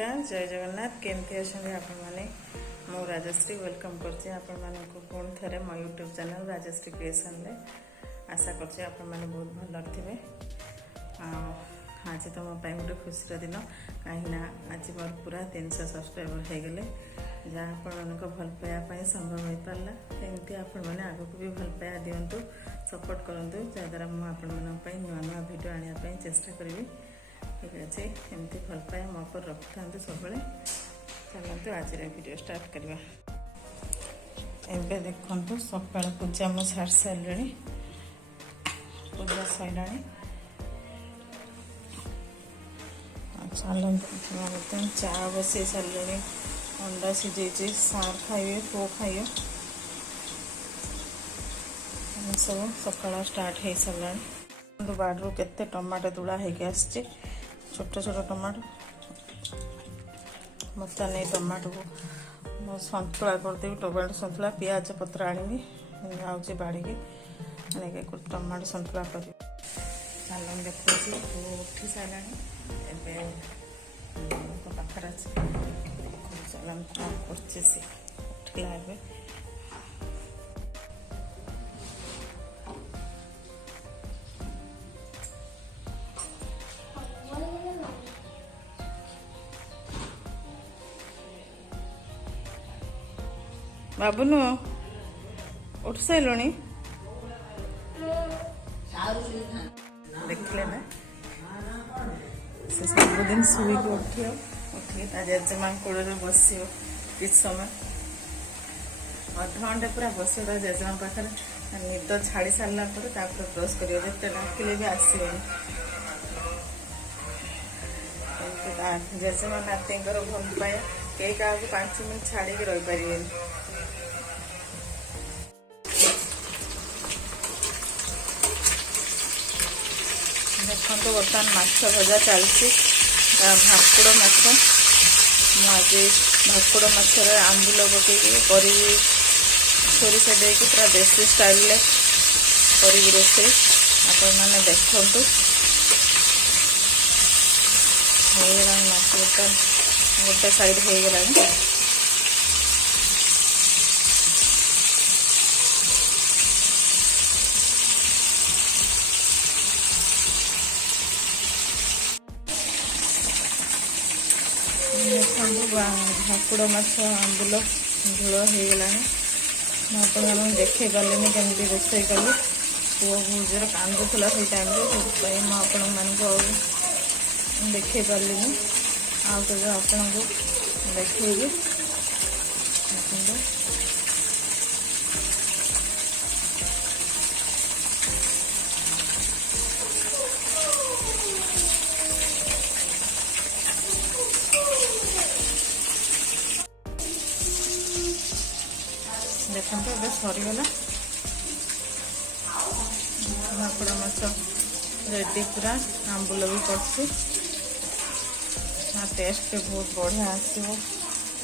नमस्कार जय जगन्नाथ केमती अच्छा आपण मैंने मो राजश्री वेलकम करछि आपण माने को पुणी थे मो यूट्यूब चैनल राजश्री क्रिएशन रे आशा करछि आपण माने बहुत भल थे। आज तो मो गोटे खुशी दिन कहीं आज मोर पूरा 300 सब्सक्राइबर हो गले जहाँ आपण भल पाइबा संभव हो पारा एमती आपण मैंने आग को भी भल पाइबा दिंतु सपोर्ट करूँ जहाँद्वारा मुझे नुआ नुआ भिड आने चेष्टा करी। ठीक अच्छे एमती भल पाए मो पर रखि था सब चलते आज वीडियो स्टार्ट करवा। एबे देखो सकाल पूजा मु सारी सारे पूजा सैला चलते चा बसई सारे अंडा सिझे सार खाइए पो खाइए सब सकाल स्टार्ट हो सारा। बाड़ू केते टमाटो तुड़ा होगी छोट छोट टमाटो मता नहीं टमाटो को सतुला करदेवी टमाटो सतुला पियाज पत्र आनी जाऊँगी बाड़ी की टमाटो सतुला कर चल देखी उठी सारा पाखे चल कर उठला ए बाबुनु उठ सारे देखले ना से सबुदिन शुक उठिए जेजेमा कोड़ बस किस समय अधघंटे पूरा बस जेजेमा पाखे निद छाड़ी सारा ब्रश कर डाकिले भी आसबन जेजेमा नाती भल पाए कई क्या 5 मिनट छाड़ी रही पारे। देखो बर्तमान माछ भजा चलती भाकुड़ माछ आज भाकुड़ माछर आंबुल पकई सोरिष देकी पूरा देसी स्टाइल करी रोसे आपण मैंने देखु होगा माछ बर्तमान गोटे साइड हो गला। भाकुड़ माछ आंबुल झोल हो गला देखे पारे केमती रोसे कली पुओ भूजर कांदुला से टाइम मुझे देखे पारे आज आपण को देखेबी देखो ए सरीगला भाकुड़ माछ रेडी पूरा आंबुल भी कर टेस्ट बहुत बढ़िया आसो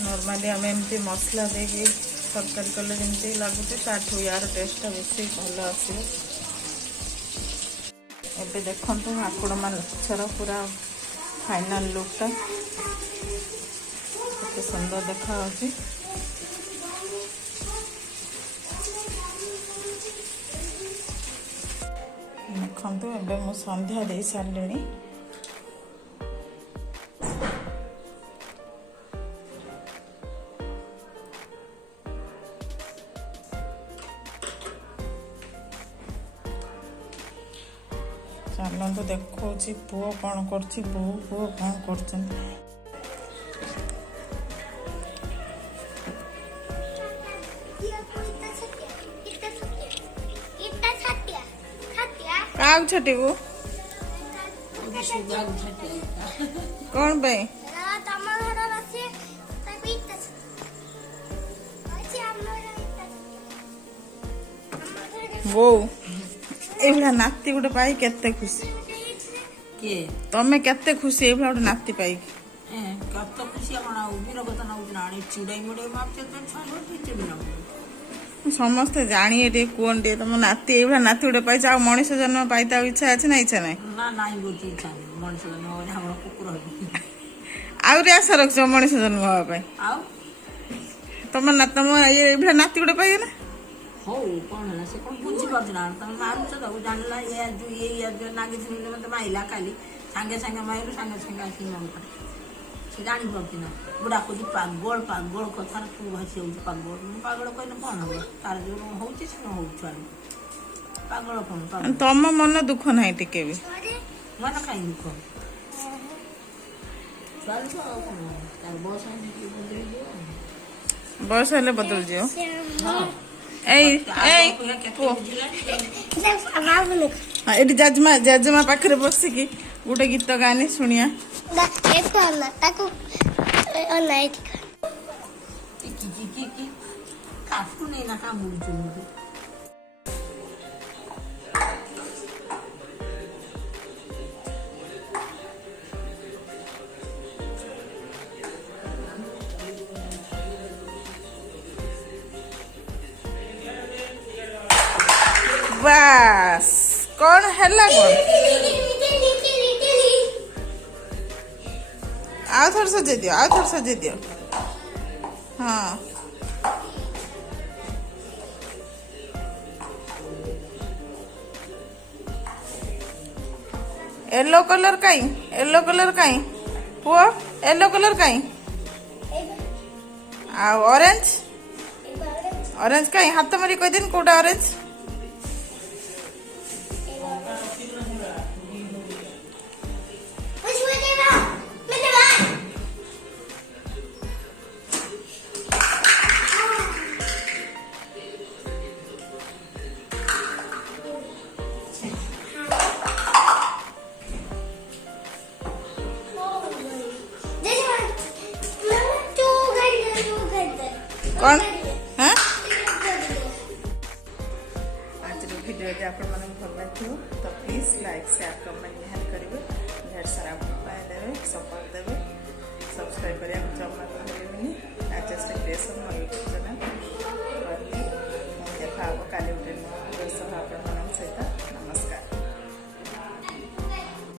नॉर्मली आम एमती मसला देकी तरकारी कले जमी लगुचे ताठू यार टेस्ट बेस भल आसो। एबे देखो भाकुड़ माछर पूरा फाइनल लुकटा केते सुंदर देखा देखु एबे मु संध्या दे सारे चलते देखो पुओ कौन कर बहु पुओ कौन कर छटेबू कौन पे वो एभला नाती गोटे पाई केते खुशी के तमे केते खुशी एभला गोटे नाती पाई कत खुशी चिड़ाई मुड़ाई मापते समस्ते जानिए टे कोन टे तुम नाती एभला नाती गोटे पाई आ मनीष जन्म पाइता इच्छा अछि ना इच्छा नै ना नाई बोलती इच्छा मनीष जन्म हमर कुकुर आउरी आशा रख मनीष जन्म हवा ଆଉ तुम तुम ये नाती गोटे पाइए ना ହଉ କ'ଣ ହେଲା ସେ କ'ଣ ବୁଝିପାରୁଛୁ ନା ତମେ ମାରୁଛ ତାକୁ ଜାଣିଲା ଇଏ ନାଗିଥିଲି ମତେ ମାଇଲା କାଲି ସାଙ୍ଗେ ସାଙ୍ଗେ ମାଇଲୁ ସାଙ୍ଗେ ସାଙ୍ଗେ ଆସିକି ମନ ସେ ଜାଣିପାରୁଛି ନା ବୁଢ଼ା କହୁଛି ପାଗଳ ପାଗଳ କଥାରେ ତୁ ଭାସି ଯାଉଛି ପାଗଳ ମୁଁ ପାଗଳ କହିଲେ କ'ଣ ହବ ତାର ଯୋଉ ହଉଛି ସେ କ'ଣ ହଉଛି ଛୁଆ ପାଗଳ କ'ଣ ପାଗଳ ତମ ମନ ଦୁଃଖ ନାହିଁ ଟିକେ ବି ମନ କାହିଁ ଦୁଃଖ ଛୁଆ ଲୋକ ଆଉ କ'ଣ ତାର ବୟସ ବଦଳିଯିବ ବୟସ ହେଲେ ବଦଳି ଯିବ ହଁ ଏଠି ଜେଜେମା ପାଖରେ ବସିକି ଗୋଟେ ଗୀତ ଗାନି ଶୁଣିଆ କାଟୁନି ନା କାମୁଡୁଛୁ ବାସ୍ କଣ ହେଲା କଣ ଆଉ ଥରେ ସଜେଇ ଦିଅ ଆଉ ଥରେ ସଜେଇ ଦିଅ ହଁ येलो कलर काई पुआ येलो कलर काई आ ऑरेंज काई हाथ मारी कह दिन कोटा ऑरेंज कौन हाँ आज वीडियो जे आपण मन भल लगे तो प्लीज लाइक शेयर कमेंट निहार करेंगे ढेर सारा भल देवे सपोर्ट देवे सब्सक्राइब करिया जमा करेंगे आज क्रिएशन